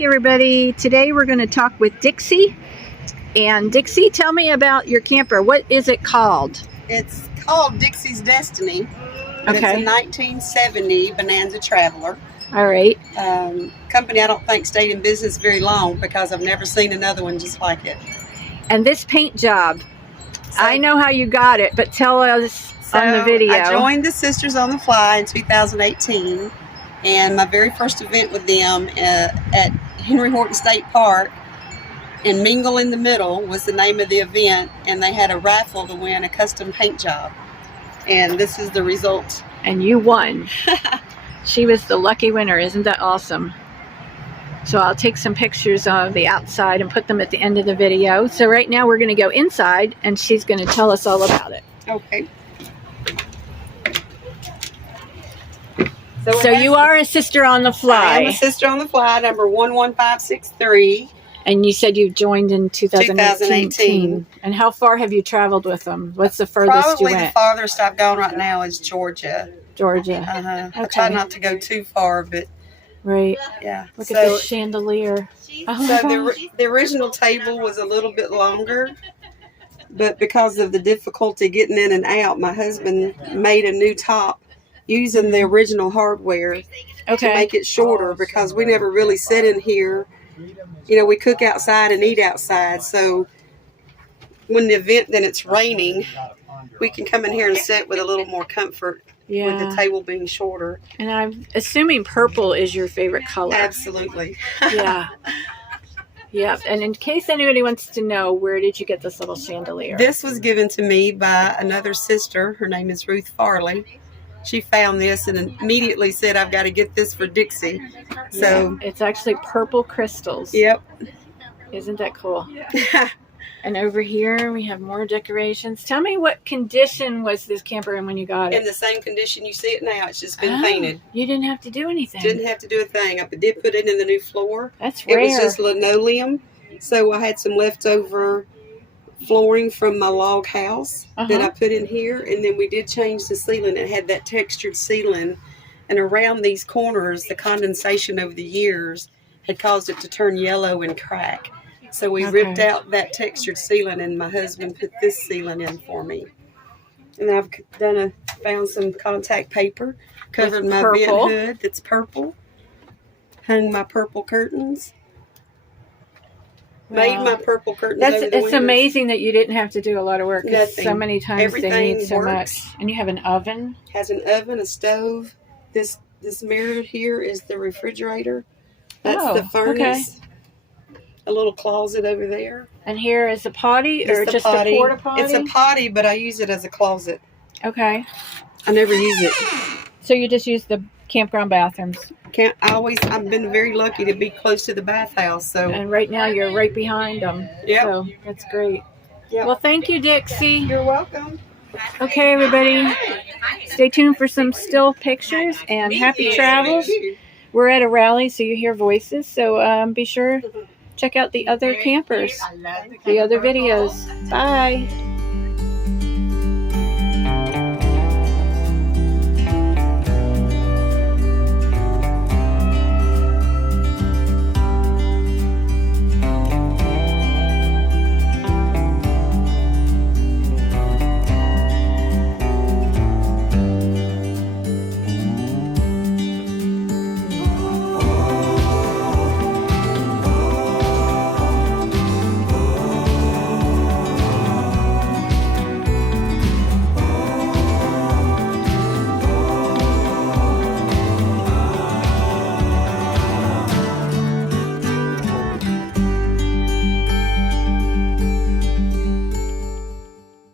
Hi everybody, today we're going to talk with Dixie. And Dixie, tell me about your camper. What is it called? It's called Dixie's Destiny. Okay. It's a 1970 Bonanza Traveler. All right. Company I don't think stayed in business very long because I've never seen another one just like it. And this paint job, so, I know how you got it, but tell us on the video. I joined the Sisters on the Fly in 2018, and my very first event with them at Henry Horton State Park and Mingle in the Middle was the name of the event, and they had a raffle to win a custom paint job, and this is the result. And you won. She was the lucky winner. Isn't that awesome? So I'll take some pictures of the outside and put them at the end of the video. So right now we're going to go inside and she's going to tell us all about it. Okay. So you are a Sister on the Fly. I am a Sister on the Fly, number 11563. And you said you joined in 2018. And how far have you traveled with them? What's the furthest Probably you went? the farthest I've gone right now is Georgia. Georgia. Okay. I try not to go too far, but right. Yeah. Look at this chandelier. Oh so the original table was a little bit longer, but because of the difficulty getting in and out, my husband made a new top using the original hardware to make it shorter because we never really sit in here. You know, we cook outside and eat outside, so when the event, then it's raining, we can come in here and sit with a little more comfort. Yeah. With the table being shorter. And I'm assuming purple is your favorite color. Absolutely. Yeah. Yeah. And in case anybody wants to know, where did you get this little chandelier? This was given to me by another sister. Her name is Ruth Farley. She found this and immediately said, I've got to get this for Dixie. So yeah, it's actually purple crystals. Yep. Isn't that cool? And over here we have more decorations. Tell me, what condition was this camper in when you got it? In the same condition you see it now. It's just been painted. You didn't have to do anything. Didn't have to do a thing. I did put it in the new floor. That's rare. It was just linoleum. So I had some leftover flooring from my log house that I put in here. And then we did change the ceiling. It had that textured ceiling. And around these corners, the condensation over the years had caused it to turn yellow and crack. So we ripped out that textured ceiling, and my husband put this ceiling in for me. And I've found some contact paper, covered my vent hood that's purple, hung my purple curtains, made my purple curtains. It's amazing that you didn't have to do a lot of work. Nothing. So many times Everything they need so works. much. And you have an oven. Has an oven, a stove. This mirror here is the refrigerator. That's the furnace. A little closet over there. And here is a potty, or just a porta potty? It's a potty, but I use it as a closet. Okay. I never use it. So you just use the campground bathrooms? I've been very lucky to be close to the bathhouse. So. And right now you're right behind them. Yep. So that's great. Yep. Well, thank you, Dixie. You're welcome. Okay, everybody. Stay tuned for some still pictures, and happy travels. We're at a rally, so you hear voices. So be sure check out the other campers, the other videos. Bye.